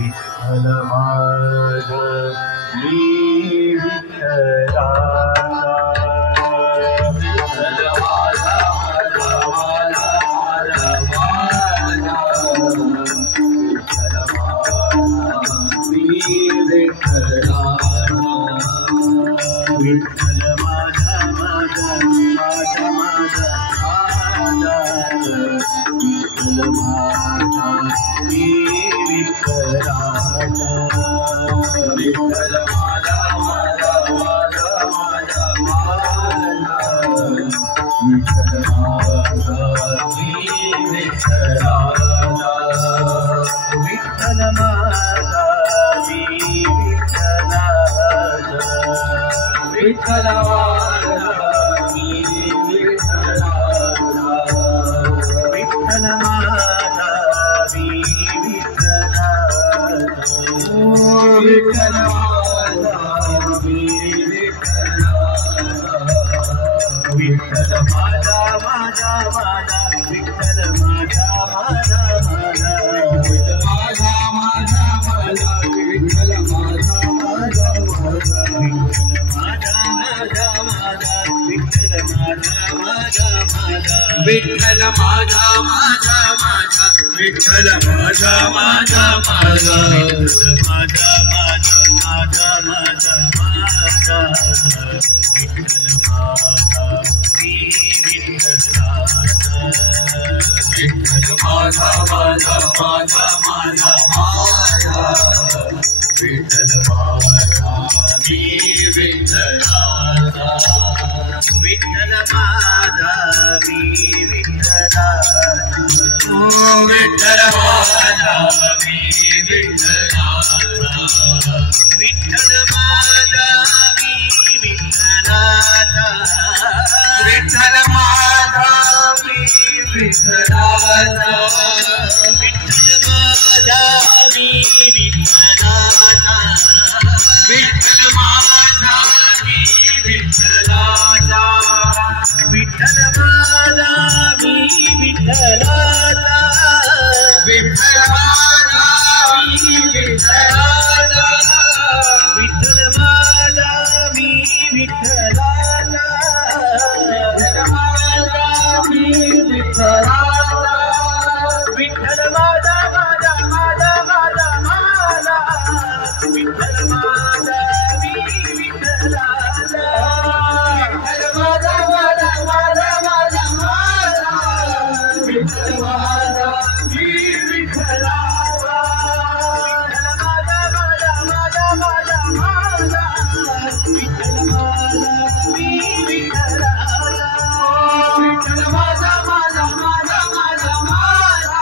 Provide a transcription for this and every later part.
विठ्ठल माझा मी विठ्ठलाचा विठ्ठल माझा माझा माझा माझा माझा विठ्ठल माझा मी विठ्ठलाचा विठ्ठल माझा माझा माझा माझा माझा विठ्ठल माझा मी विठ्ठलाचा विठ्ठल माझा माझा माझा माझा माझा विठ्ठल माझा मी विठ्ठलाचा विठ्ठल माझा मी विठ्ठलाचा विठ्ठल माझा मी विठ्ठलाचा विठ्ठल माझा मी विठ्ठलाचा विठ्ठल माझा मी विठ्ठलाचा विठ्ठल माझा माझा माझा विठ्ठल माझा माझा माझा विठ्ठल माझा माझा माझा विठ्ठल माझा माझा माझा विठ्ठल माझा माझा माझा विठ्ठल माझा माझा माझा विठ्ठल माझा माझा माझा माझा माझा माझा माझा माझा विठ्ठल माझा मी विठ्ठलाचा विठ्ठल माझा माझा माझा माझा माझा विठ्ठल माझा मी विठ्ठलाचा विठ्ठल माझा मी विठ्ठलाचा विठ्ठल माझा मी विठ्ठलाचा विठ्ठल माझा मी विठ्ठलाचा विठ्ठल माझा मी विठ्ठलाचा विठ्ठल माझा मी विठ्ठलाचा विठ्ठल माझा मी विठ्ठलाचा विठ्ठल माझा मी विठ्ठलाचा विठ्ठल माझा मी विठ्ठलाचा विठ्ठल माझा मी विठ्ठलाचा विठ्ठल माझा मी विठ्ठलाचा विठ्ठल माझा माझा माझा माझा माझा विठ्ठल माझा मी विठ्ठलाचा विठ्ठल माझा माझा माझा माझा माझा विठ्ठल माझा मी विठ्ठलाचा विठ्ठल माझा माझा माझा माझा माझा विठ्ठल माझा मी विठ्ठलाचा विठ्ठल माझा माझा माझा माझा माझा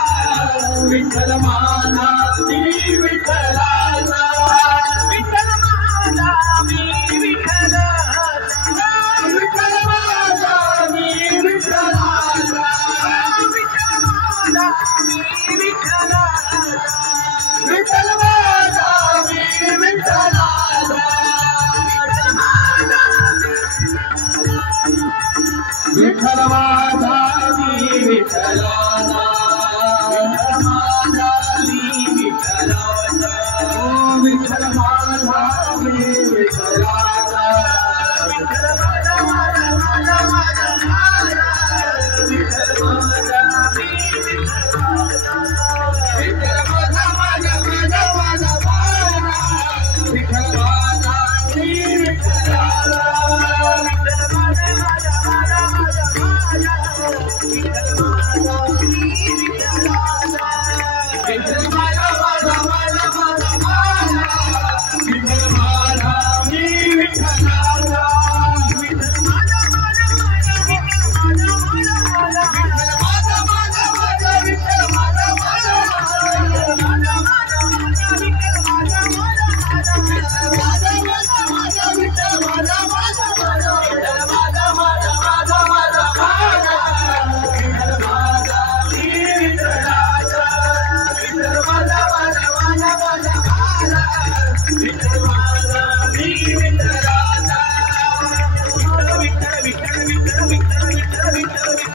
विठ्ठल माझा मी विठ्ठलाचा